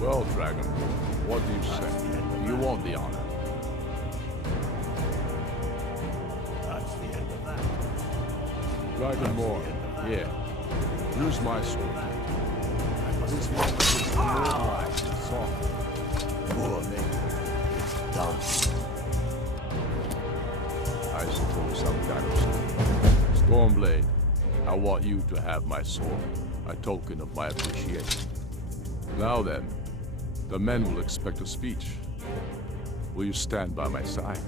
Well, Dragonborn, what do you say? Do you want the honor? That's the end of that. Dragonborn, here. Use my sword. This moment is moonlight and soft. Poor me. It's done. I suppose some kind of sword. Stormblade, I want you to have my sword, a token of my appreciation. Now then, the men will expect a speech. Will you stand by my side?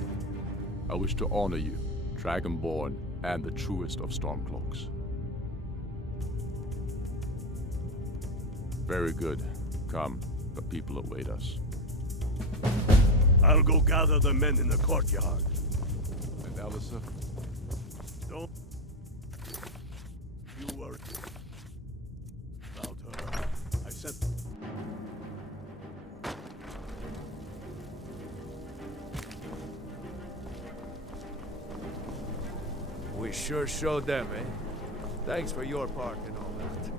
I wish to honor you, Dragonborn, and the truest of Stormcloaks. Very good. Come, the people await us. I'll go gather the men in the courtyard. And Alyssa? Don't... You worry about her. I said... We sure showed them, eh? Thanks for your part in all that.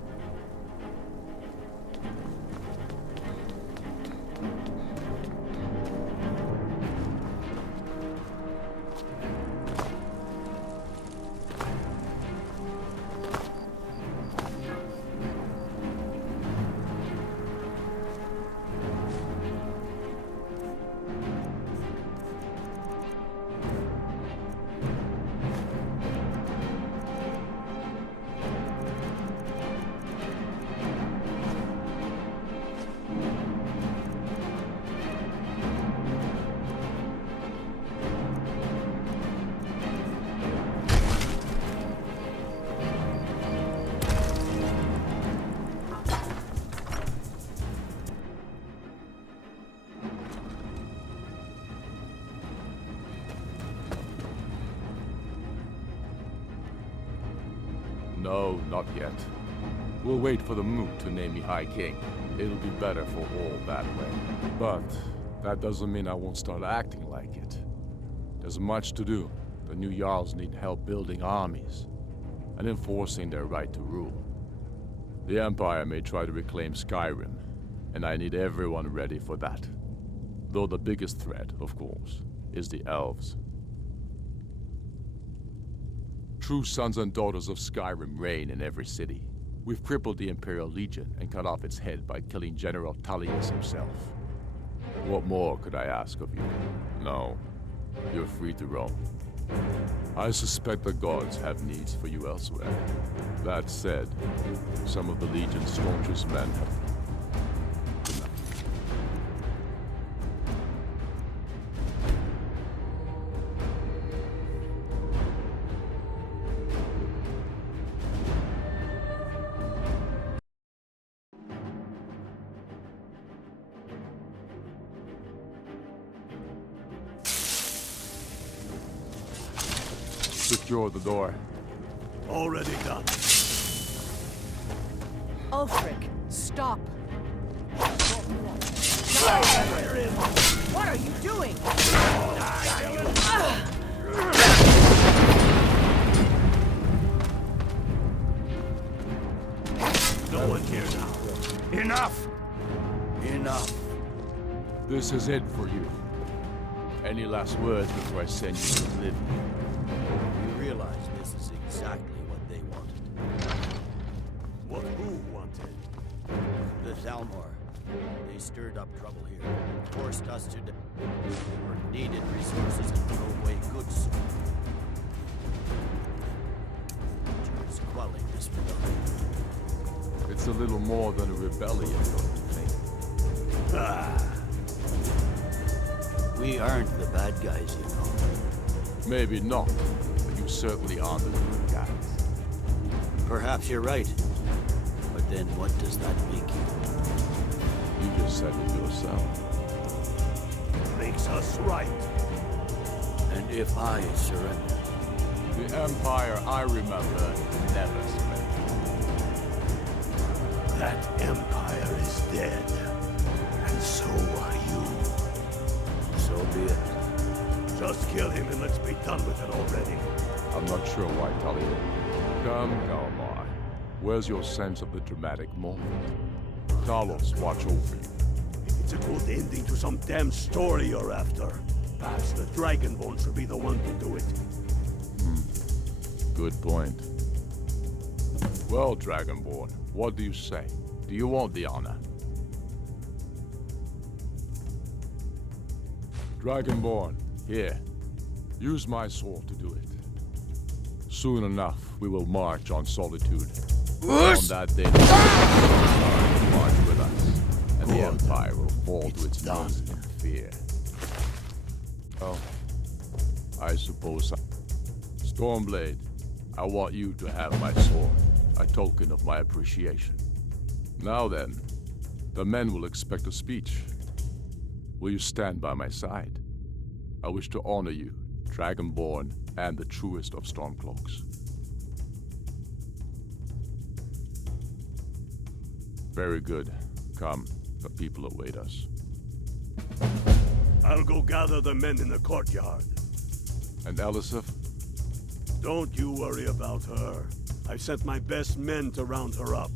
No, not yet. We'll wait for the moot to name me High King. It'll be better for all that way. But that doesn't mean I won't start acting like it. There's much to do. The new Jarls need help building armies and enforcing their right to rule. The Empire may try to reclaim Skyrim, and I need everyone ready for that. Though the biggest threat, of course, is the elves. True sons and daughters of Skyrim reign in every city. We've crippled the Imperial Legion and cut off its head by killing General Tullius himself. What more could I ask of you? No, you're free to roam. I suspect the gods have needs for you elsewhere. That said, some of the Legion's staunchest men have... Secure the door. Already done. Ulfric, stop. What are you doing? No one here now. Enough! Enough. This is it for you. Any last words before I send you to live? You realize this is exactly what they wanted. What who wanted? The Zalmor. They stirred up trouble here, forced us to or needed resources and throw away goods. Choose quelling this rebellion. It's a little more than a rebellion, don't you think? Ah, We aren't the bad guys, you know. Maybe not, but you certainly aren't the good guys. Perhaps you're right. But then what does that make you? You just said it yourself. makes us right. And if I surrender? The Empire I remember never surrendered. That empire is dead. And so are you. So be it. Just kill him and let's be done with it already. I'm not sure why, Talia. Come, Kalmar. Where's your sense of the dramatic moment? Talos, watch over you. it's a good ending to some damn story you're after. Perhaps the Dragonborn should be the one to do it. Good point. Well, Dragonborn, what do you say? Do you want the honor? Dragonborn, here. Use my sword to do it. Soon enough, we will march on Solitude. On that day, the will march with us, and the Empire will fall to its knees in fear. Oh, I suppose Stormblade, I want you to have my sword, a token of my appreciation. Now then, the men will expect a speech. Will you stand by my side? I wish to honor you, Dragonborn, and the truest of Stormcloaks. Very good. Come, the people await us. I'll go gather the men in the courtyard. And Elisif? Don't you worry about her. I've sent my best men to round her up.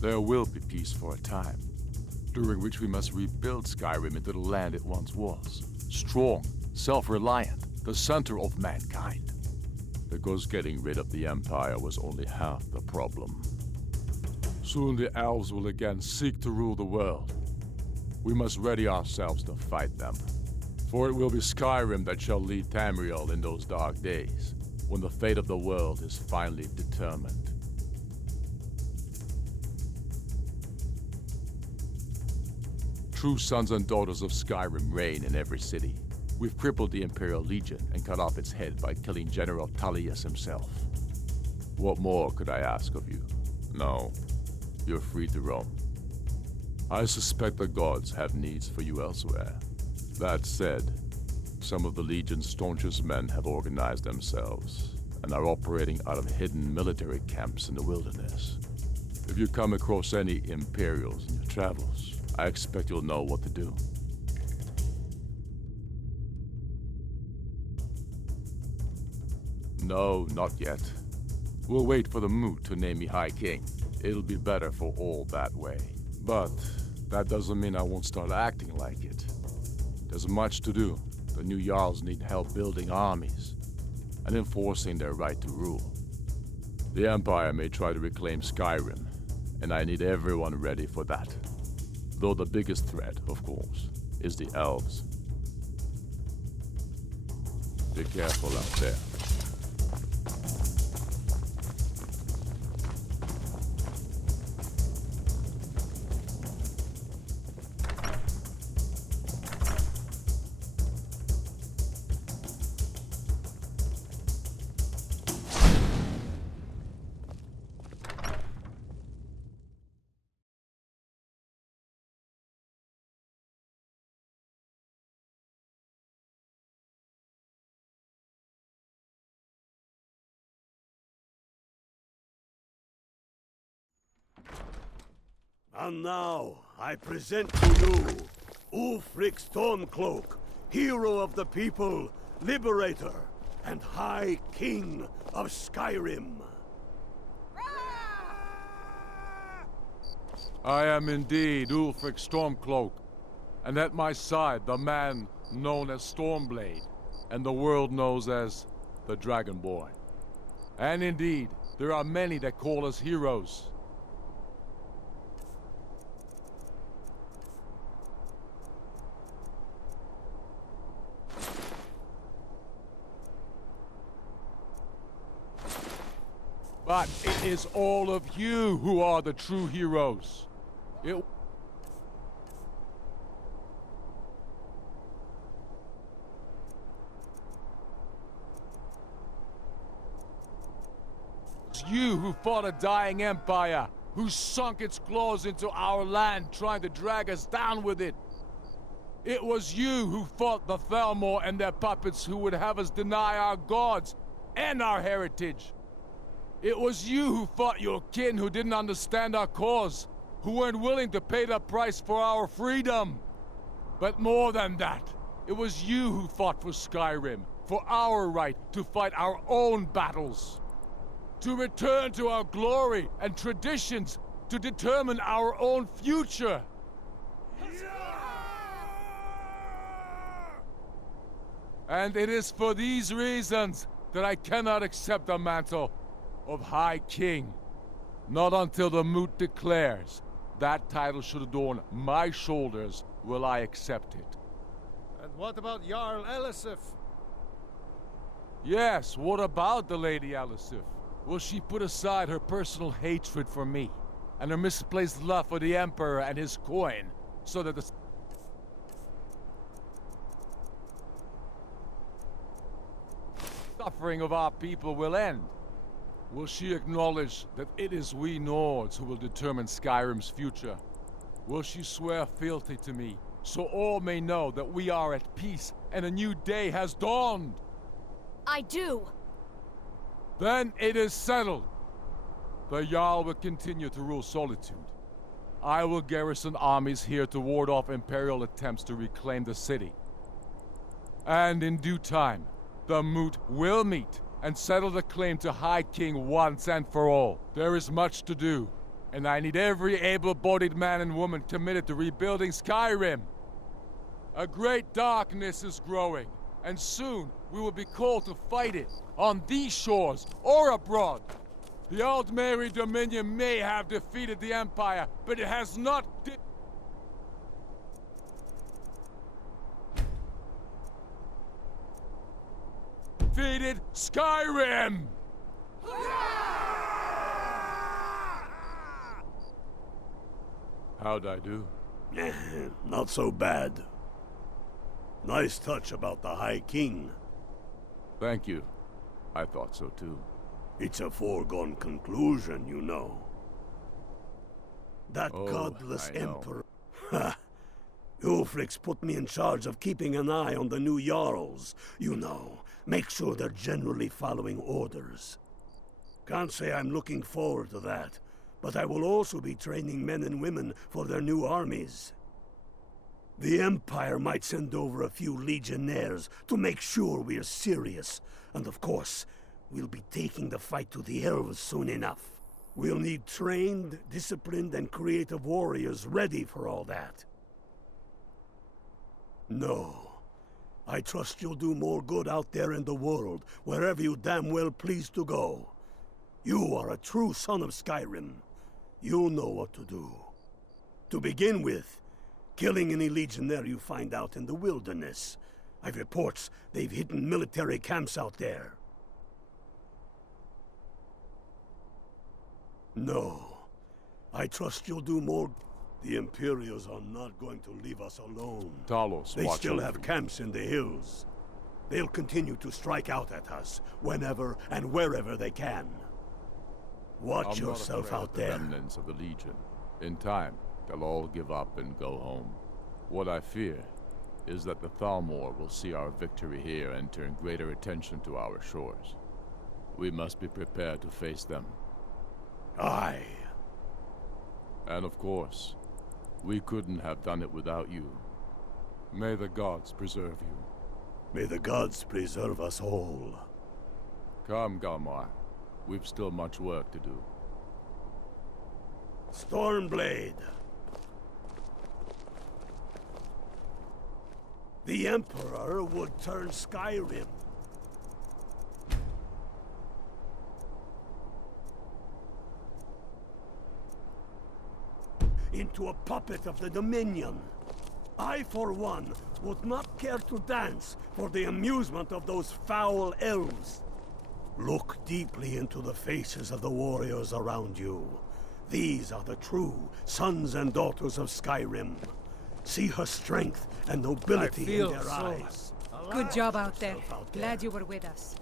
There will be peace for a time, during which we must rebuild Skyrim into the land it once was. Strong, self-reliant, the center of mankind. Because getting rid of the Empire was only half the problem. Soon the elves will again seek to rule the world. We must ready ourselves to fight them. For it will be Skyrim that shall lead Tamriel in those dark days, when the fate of the world is finally determined. True sons and daughters of Skyrim reign in every city. We've crippled the Imperial Legion and cut off its head by killing General Tullius himself. What more could I ask of you? No, you're free to roam. I suspect the gods have needs for you elsewhere. That said, some of the Legion's staunchest men have organized themselves and are operating out of hidden military camps in the wilderness. If you come across any Imperials in your travels, I expect you'll know what to do. No, not yet. We'll wait for the moot to name me High King. It'll be better for all that way. But that doesn't mean I won't start acting like it. There's much to do. The new Jarls need help building armies and enforcing their right to rule. The Empire may try to reclaim Skyrim, and I need everyone ready for that. Though the biggest threat, of course, is the elves. Be careful out there. And now, I present to you, Ulfric Stormcloak, hero of the people, liberator, and High King of Skyrim. I am indeed Ulfric Stormcloak, and at my side the man known as Stormblade, and the world knows as the Dragonborn. And indeed, there are many that call us heroes. But it is all of you who are the true heroes. It was you who fought a dying empire, who sunk its claws into our land, trying to drag us down with it. It was you who fought the Thalmor and their puppets who would have us deny our gods and our heritage. It was you who fought your kin who didn't understand our cause, who weren't willing to pay the price for our freedom. But more than that, It was you who fought for Skyrim, for our right to fight our own battles. To return to our glory and traditions, to determine our own future. And it is for these reasons that I cannot accept the mantle of High King. Not until the Moot declares that title should adorn my shoulders will I accept it. And what about Jarl Elisif? Yes, what about the Lady Elisif? Will she put aside her personal hatred for me, and her misplaced love for the Emperor and his coin, so that the suffering of our people will end? Will she acknowledge that it is we Nords who will determine Skyrim's future? Will she swear fealty to me, so all may know that we are at peace and a new day has dawned? I do. Then it is settled. The Jarl will continue to rule Solitude. I will garrison armies here to ward off Imperial attempts to reclaim the city. And in due time, the Moot will meet and settle the claim to High King once and for all. There is much to do, and I need every able-bodied man and woman committed to rebuilding Skyrim. A great darkness is growing, and soon we will be called to fight it, on these shores or abroad. The Aldmeri Dominion may have defeated the Empire, but it has not defeated Skyrim! How'd I do? Not so bad. Nice touch about the High King. Thank you. I thought so too. It's a foregone conclusion, you know. That godless I know. emperor... Ha! Ulfric's put me in charge of keeping an eye on the new Jarls. You know, make sure they're generally following orders. Can't say I'm looking forward to that, but I will also be training men and women for their new armies. The Empire might send over a few legionnaires to make sure we're serious. And of course, we'll be taking the fight to the elves soon enough. We'll need trained, disciplined, and creative warriors ready for all that. No. I trust you'll do more good out there in the world, wherever you damn well please to go. You are a true son of Skyrim. You'll know what to do. To begin with, killing any legionnaire you find out in the wilderness. I've reports they've hidden military camps out there. No. I trust you'll do more. The Imperials are not going to leave us alone. Talos, They watch still over have you. camps in the hills. They'll continue to strike out at us, whenever and wherever they can. Watch I'm not yourself afraid out of the there. remnants of the Legion. In time, they'll all give up and go home. What I fear is that the Thalmor will see our victory here and turn greater attention to our shores. We must be prepared to face them. Aye. And of course, we couldn't have done it without you. May the gods preserve you. May the gods preserve us all. Come, Galmar. We've still much work to do. Stormblade. The Emperor would turn Skyrim into a puppet of the Dominion. I, for one, would not care to dance for the amusement of those foul elves. Look deeply into the faces of the warriors around you. These are the true sons and daughters of Skyrim. See her strength and nobility in feel their so eyes. Good job out there. Yourself out Glad there. you were with us.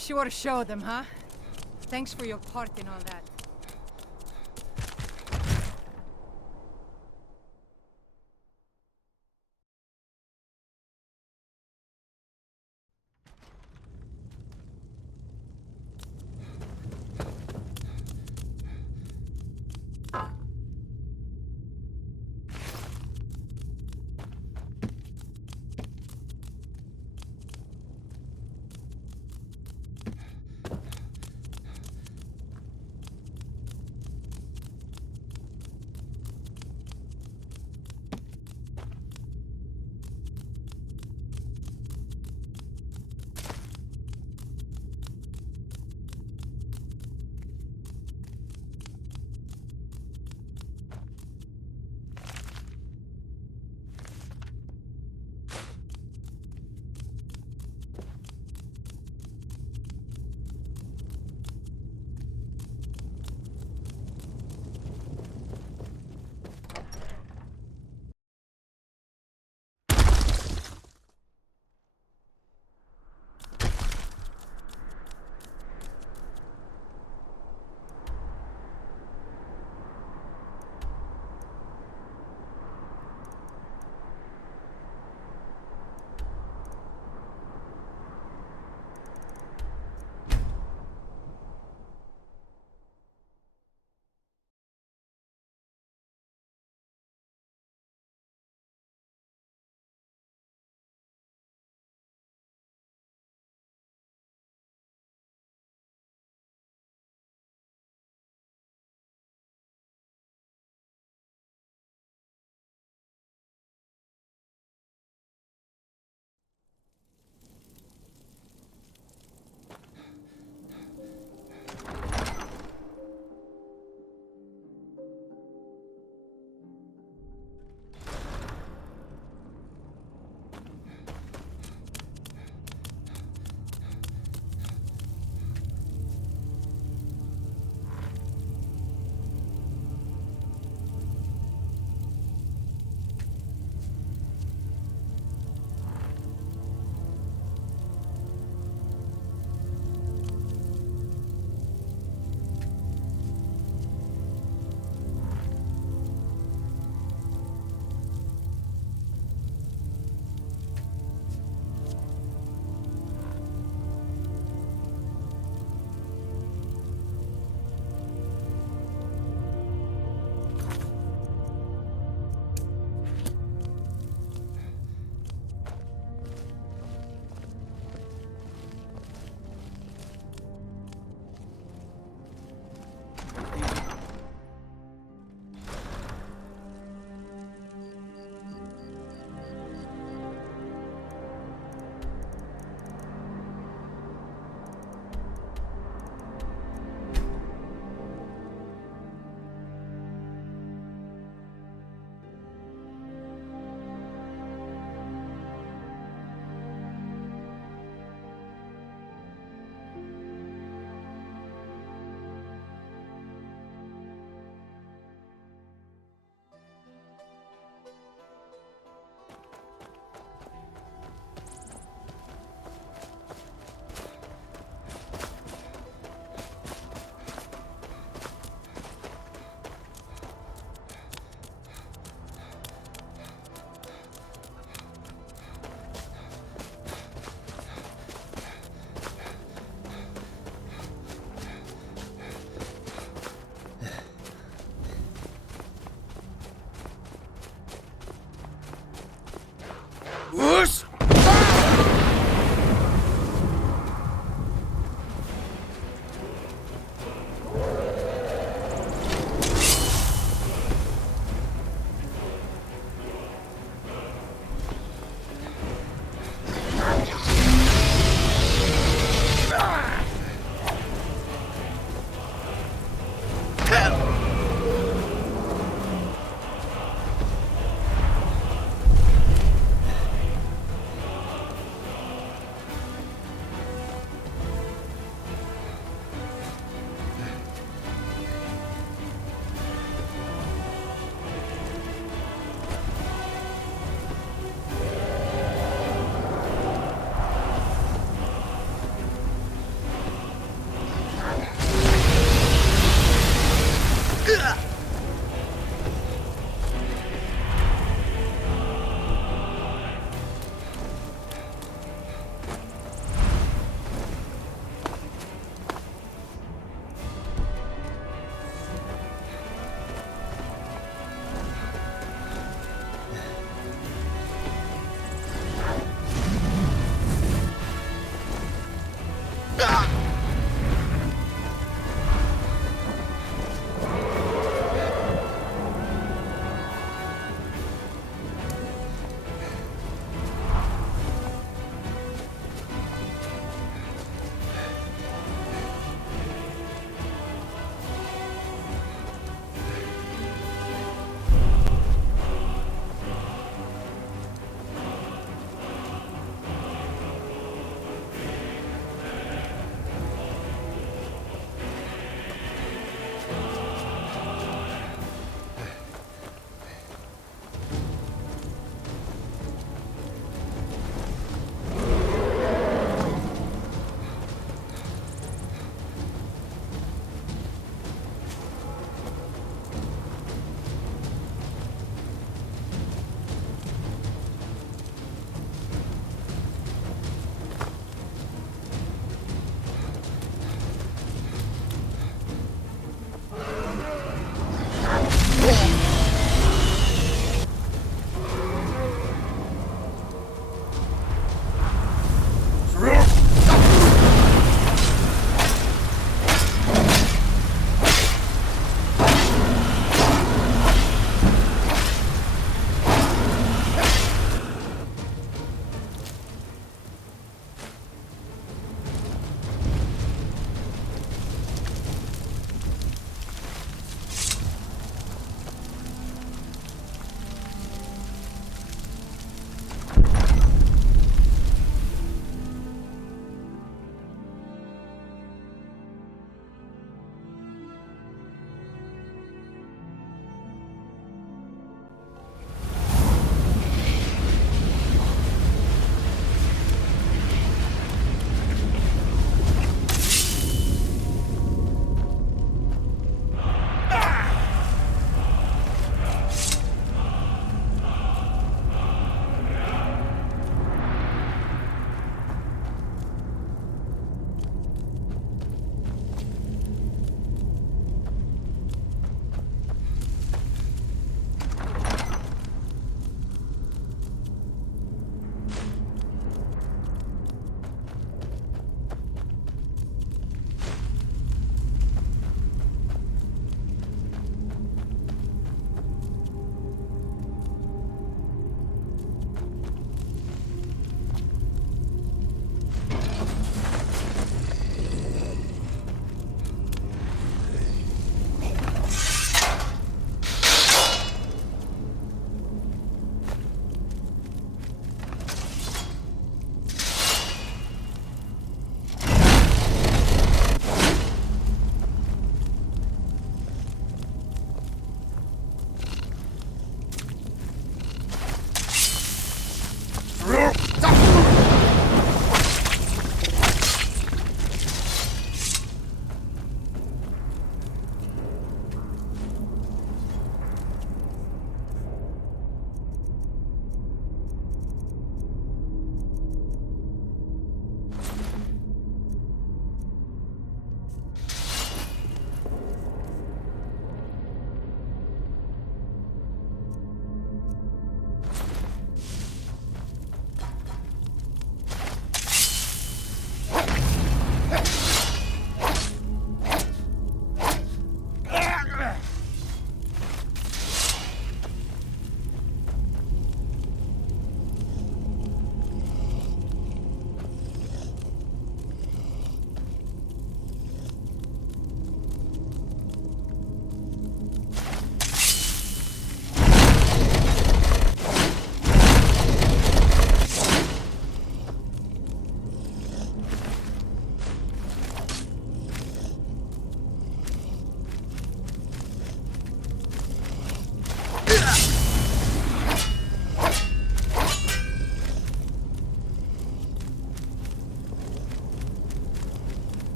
sure to show them, huh? Thanks for your part in all that.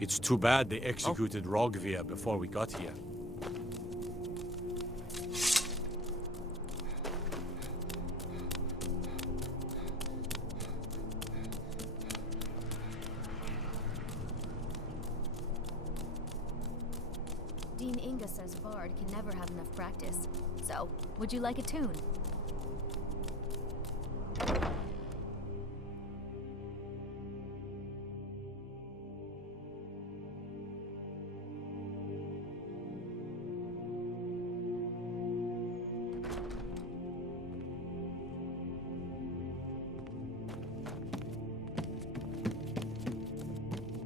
It's too bad they executed Rogvia before we got here. Dean Inga says Bard can never have enough practice. So, would you like a tune?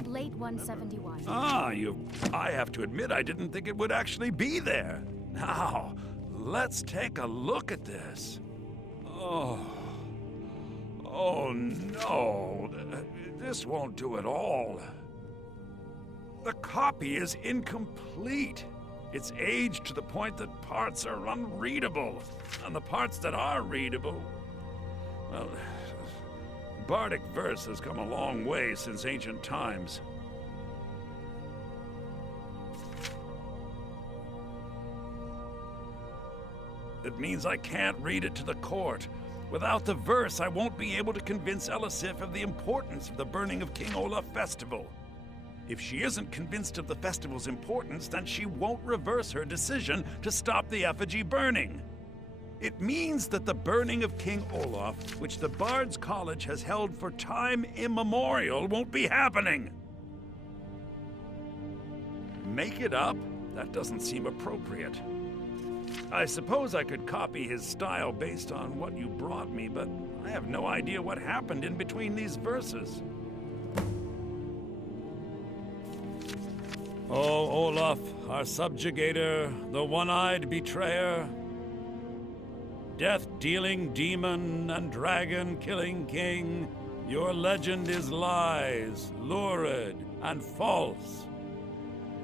Late 171. I have to admit, I didn't think it would actually be there. Now, let's take a look at this. Oh no. This won't do at all. The copy is incomplete. It's aged to the point that parts are unreadable. And the parts that are readable, well, Bardic verse has come a long way since ancient times. It means I can't read it to the court. Without the verse, I won't be able to convince Elisif of the importance of the burning of King Olaf festival. If she isn't convinced of the festival's importance, then she won't reverse her decision to stop the effigy burning. It means that the burning of King Olaf, which the Bard's College has held for time immemorial, won't be happening. Make it up? That doesn't seem appropriate. I suppose I could copy his style based on what you brought me, but I have no idea what happened in between these verses. Oh, Olaf, our subjugator, the one-eyed betrayer, death-dealing demon and dragon-killing king, your legend is lies, lurid, and false.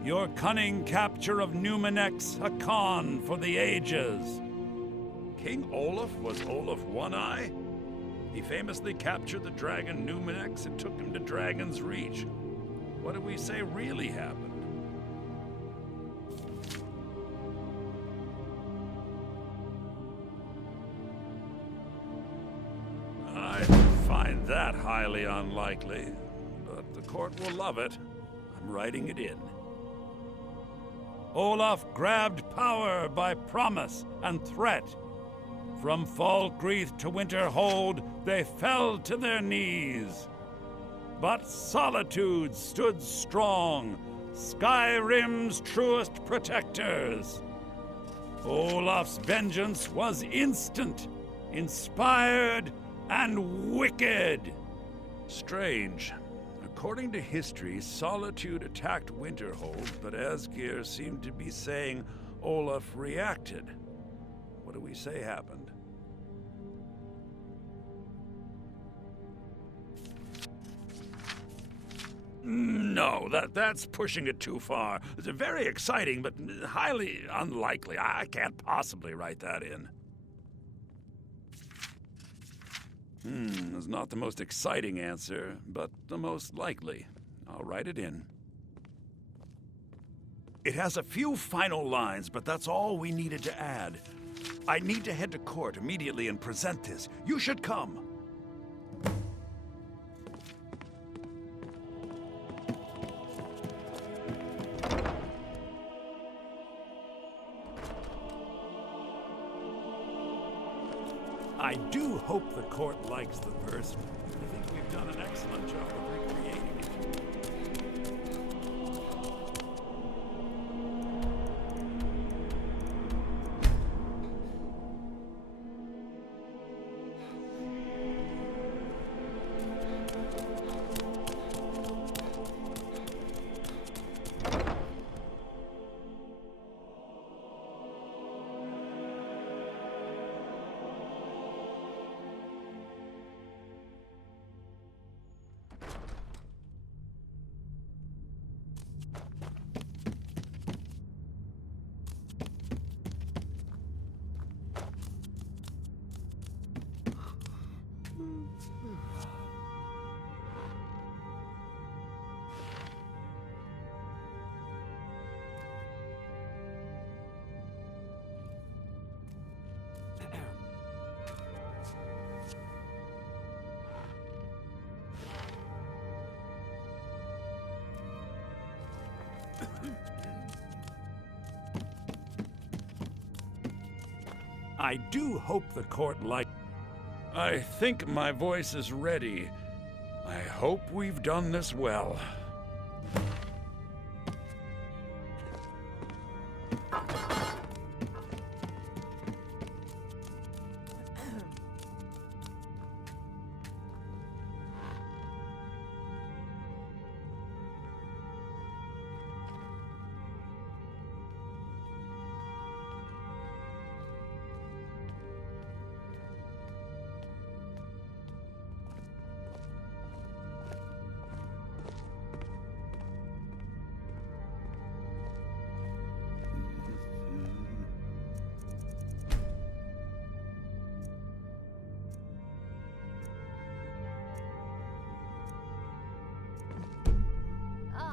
Your cunning capture of Numenex, a con for the ages. King Olaf was Olaf One-Eye? He famously captured the dragon Numenex and took him to Dragon's Reach. What do we say really happened? I find that highly unlikely, but the court will love it. I'm writing it in. Olaf grabbed power by promise and threat. From Falkreath to Winterhold, they fell to their knees. But Solitude stood strong, Skyrim's truest protectors. Olaf's vengeance was instant, inspired, and wicked. Strange. According to history, Solitude attacked Winterhold, but Asgeir seemed to be saying Olaf reacted. What do we say happened? No, that's pushing it too far. It's very exciting, but highly unlikely. I can't possibly write that in. It's not the most exciting answer, but the most likely. I'll write it in. It has a few final lines, but that's all we needed to add. I need to head to court immediately and present this. You should come. I do hope the court likes the verse. I think we've done an excellent job of recreating it. I do hope the court I think my voice is ready. I hope we've done this well.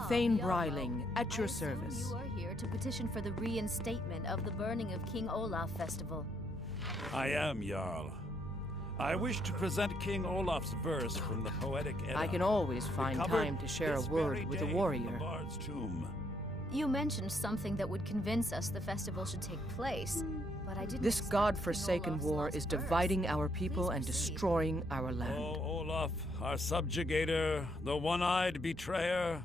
Thane Yarmo. Bryling, at your I assume service. You are here to petition for the reinstatement of the burning of King Olaf Festival. I am, Jarl. I wish to present King Olaf's verse from the Poetic Edda. I can always find recovered time to share a this very word with a day from warrior. the Bard's tomb. You mentioned something that would convince us the festival should take place, but I didn't. This expect god-forsaken King Olaf's war lost is verse. dividing our people Please and proceed. destroying our land. Oh, Olaf, our subjugator, the one-eyed betrayer,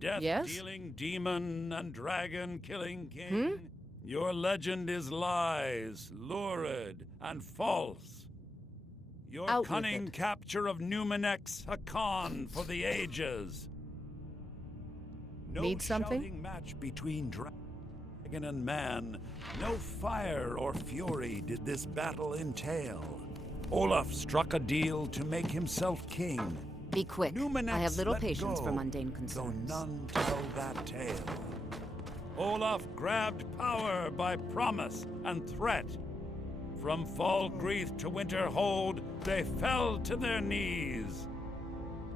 Yes? death-dealing demon and dragon-killing king. Your legend is lies, lurid, and false. Your Out with cunning it. capture of Numenex, a con for the ages. No Need something? shouting match between dragon and man. No fire or fury did this battle entail. Olaf struck a deal to make himself king. Be quick. Numenex I have little let patience go, for mundane though concerns. none tell that tale. Olaf grabbed power by promise and threat. From Falgreath to Winterhold, they fell to their knees.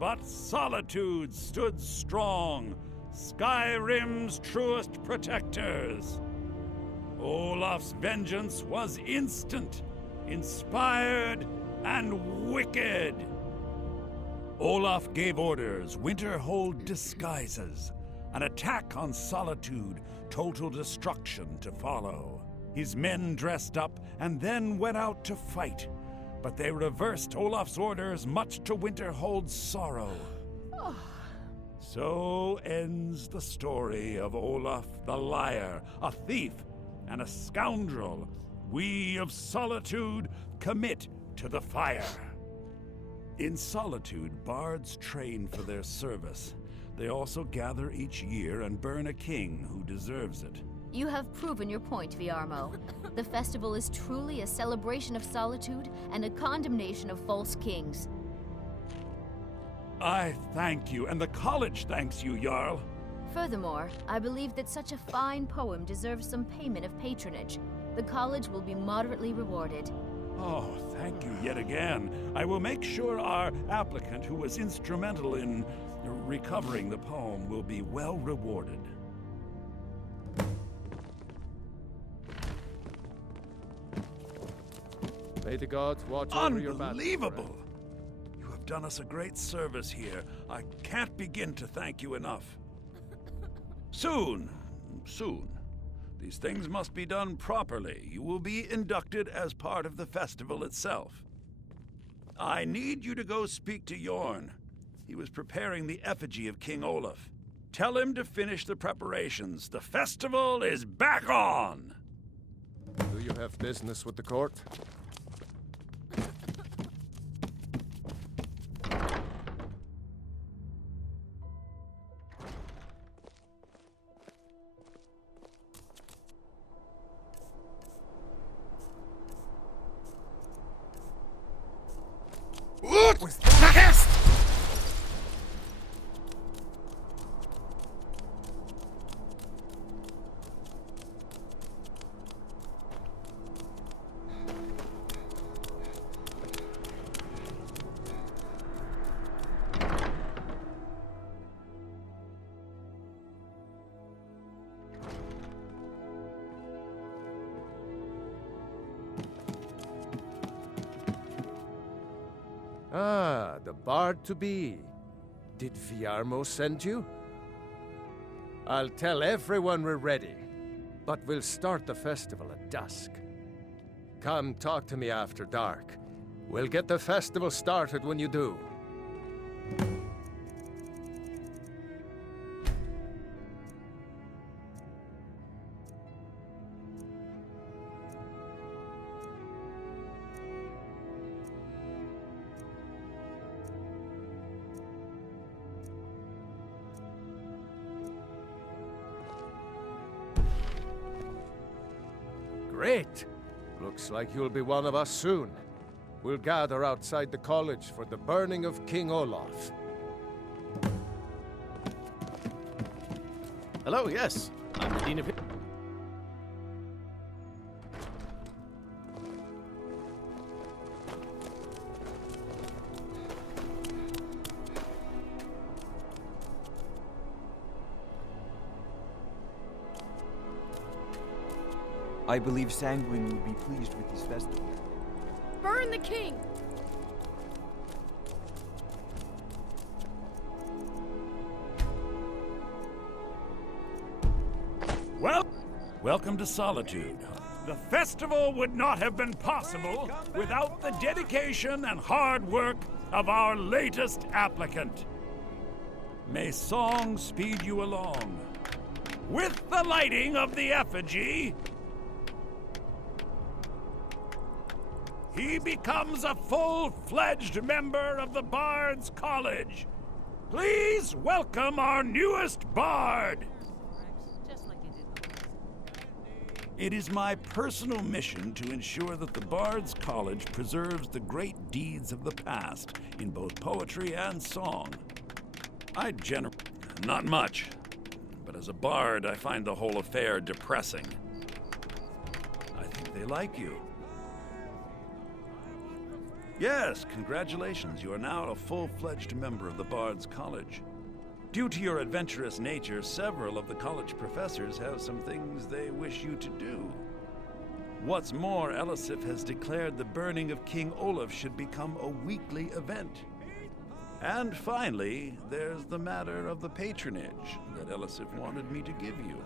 But Solitude stood strong, Skyrim's truest protectors. Olaf's vengeance was instant, inspired, and wicked. Olaf gave orders, Winterhold disguises, an attack on Solitude, total destruction to follow. His men dressed up and then went out to fight, but they reversed Olaf's orders, much to Winterhold's sorrow. So ends the story of Olaf the liar, a thief and a scoundrel. We of Solitude commit to the fire. In Solitude, bards train for their service. They also gather each year and burn a king who deserves it. You have proven your point, Viarmo. The festival is truly a celebration of solitude and a condemnation of false kings. I thank you, and the college thanks you, Jarl. Furthermore, I believe that such a fine poem deserves some payment of patronage. The college will be moderately rewarded. Oh, thank you yet again. I will make sure our applicant, who was instrumental in recovering the poem, will be well rewarded. May the gods watch over your battle. Unbelievable! You have done us a great service here. I can't begin to thank you enough. Soon. These things must be done properly. You will be inducted as part of the festival itself. I need you to go speak to Yorn. He was preparing the effigy of King Olaf. Tell him to finish the preparations. The festival is back on! Do you have business with the court? What was that? Ah, the bard-to-be. Did Viarmo send you? I'll tell everyone we're ready, but we'll start the festival at dusk. Come talk to me after dark. We'll get the festival started when you do. Great! Looks like you'll be one of us soon. We'll gather outside the college for the burning of King Olaf. Hello, yes. I'm the Dean of... I believe Sanguine would be pleased with this festival. Burn the king! Well, welcome to Solitude. The festival would not have been possible without the dedication and hard work of our latest applicant. May song speed you along. With the lighting of the effigy, he becomes a full-fledged member of the Bard's College. Please welcome our newest bard. It is my personal mission to ensure that the Bard's College preserves the great deeds of the past in both poetry and song. Not much, but as a bard, I find the whole affair depressing. I think they like you. Yes, congratulations. You are now a full-fledged member of the Bard's College. Due to your adventurous nature, several of the college professors have some things they wish you to do. What's more, Elisif has declared the burning of King Olaf should become a weekly event. And finally, there's the matter of the patronage that Elisif wanted me to give you.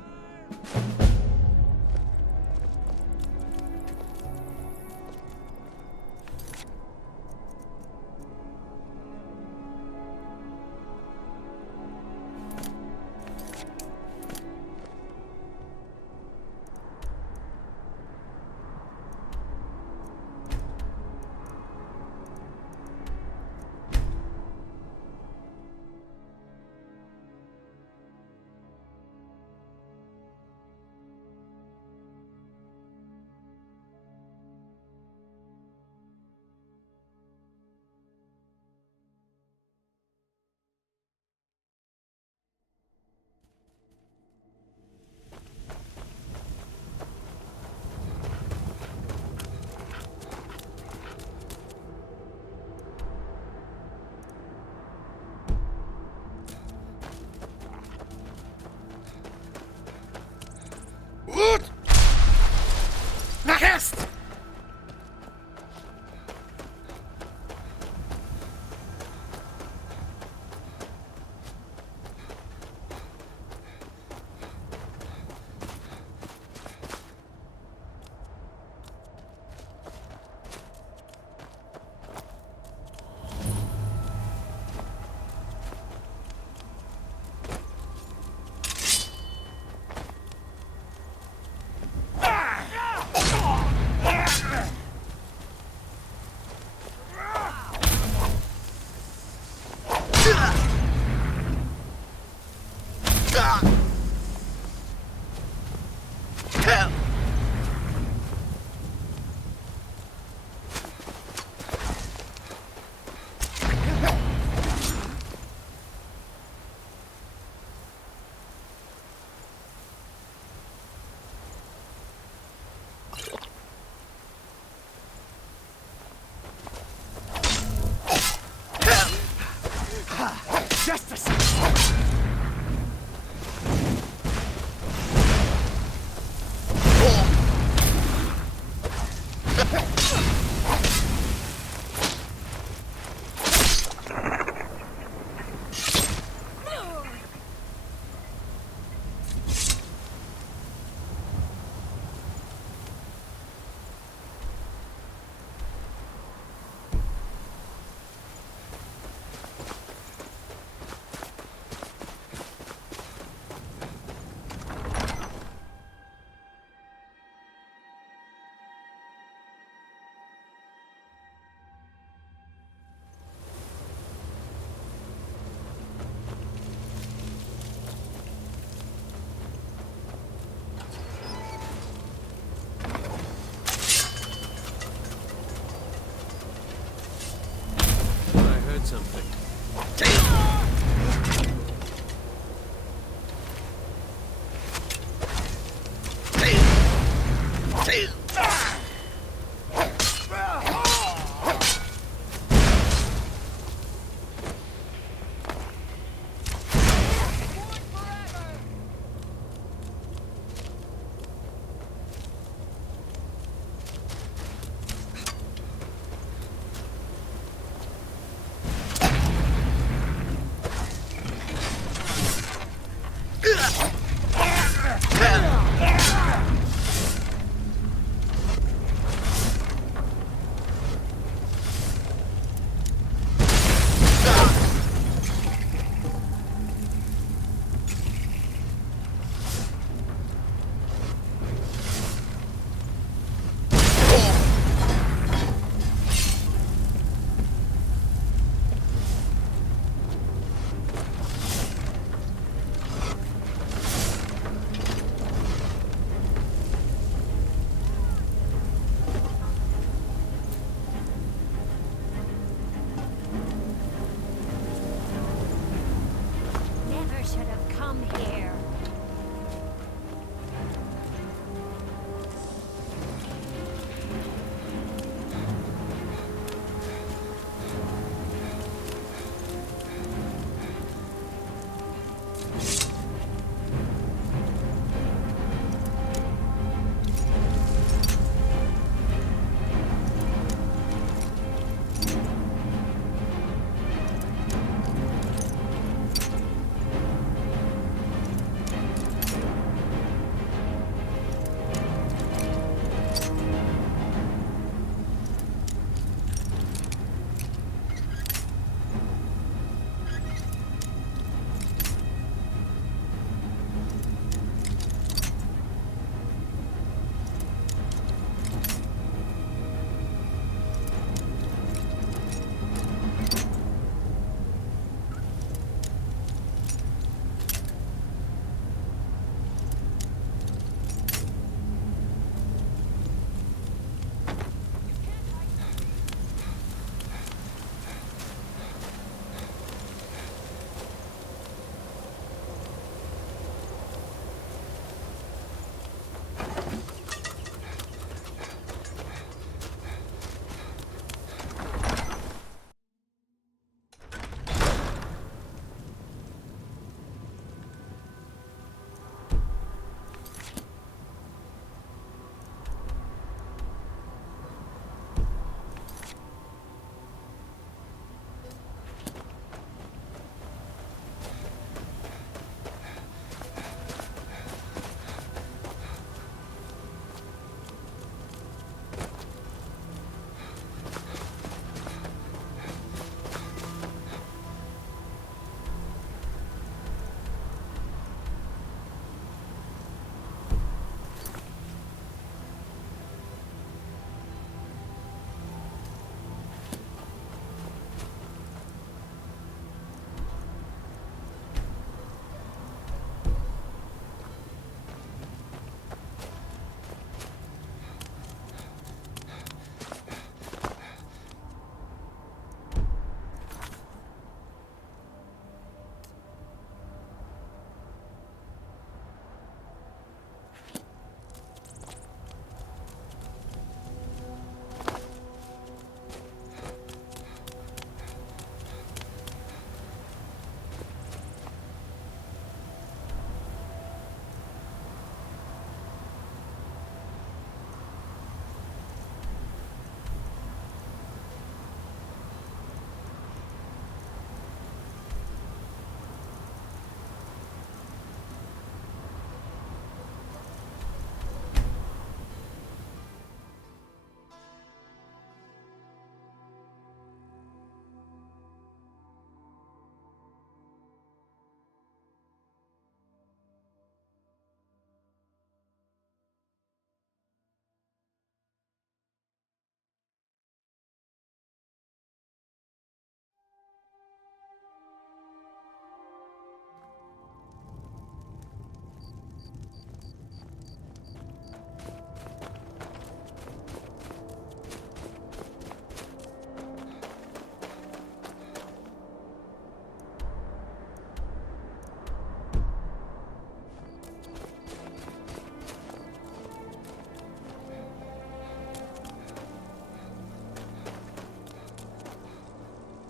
something.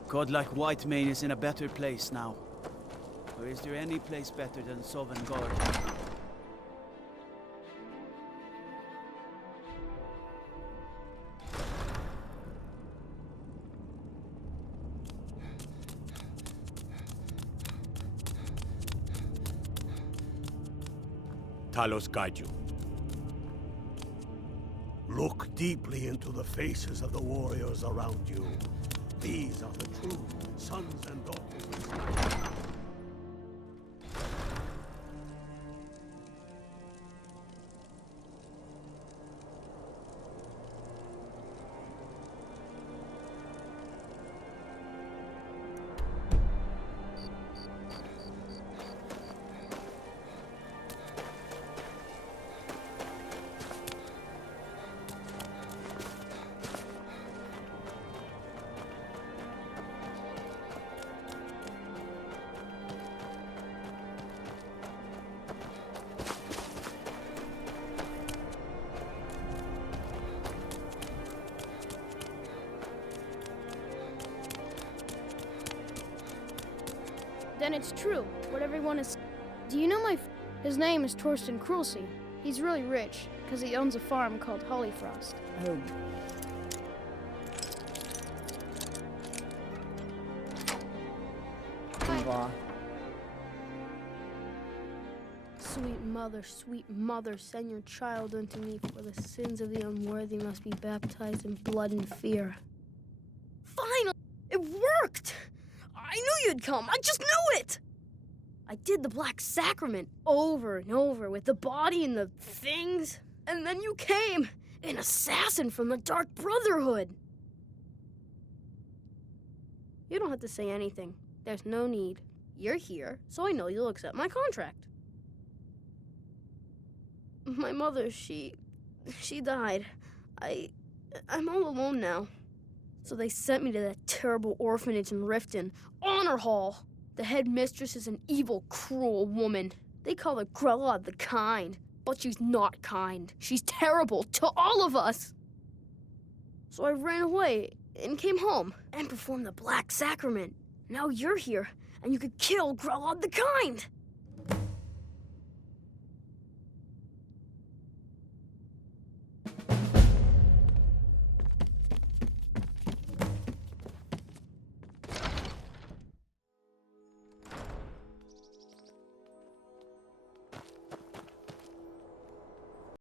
Godlike Whitemane is in a better place now. Or is there any place better than Sovngarde? Talos guide you. Look deeply into the faces of the warriors around you. These are the true sons and daughters of Skyrim. Then it's true, what everyone is... Do you know his name is Torsten Krulsi. He's really rich, because he owns a farm called Hollyfrost. Oh. Sweet mother, send your child unto me, for the sins of the unworthy must be baptized in blood and fear. Finally! It worked! I knew you'd come! I just knew it! I did the Black Sacrament over and over with the body and the things. And then you came! An assassin from the Dark Brotherhood! You don't have to say anything. There's no need. You're here, so I know you'll accept my contract. My mother, she died. I'm all alone now. So they sent me to that terrible orphanage in Riften, Honor Hall. The headmistress is an evil, cruel woman. They call her Grella the Kind, but she's not kind. She's terrible to all of us. So I ran away and came home and performed the Black Sacrament. Now you're here, and you could kill Grella the Kind.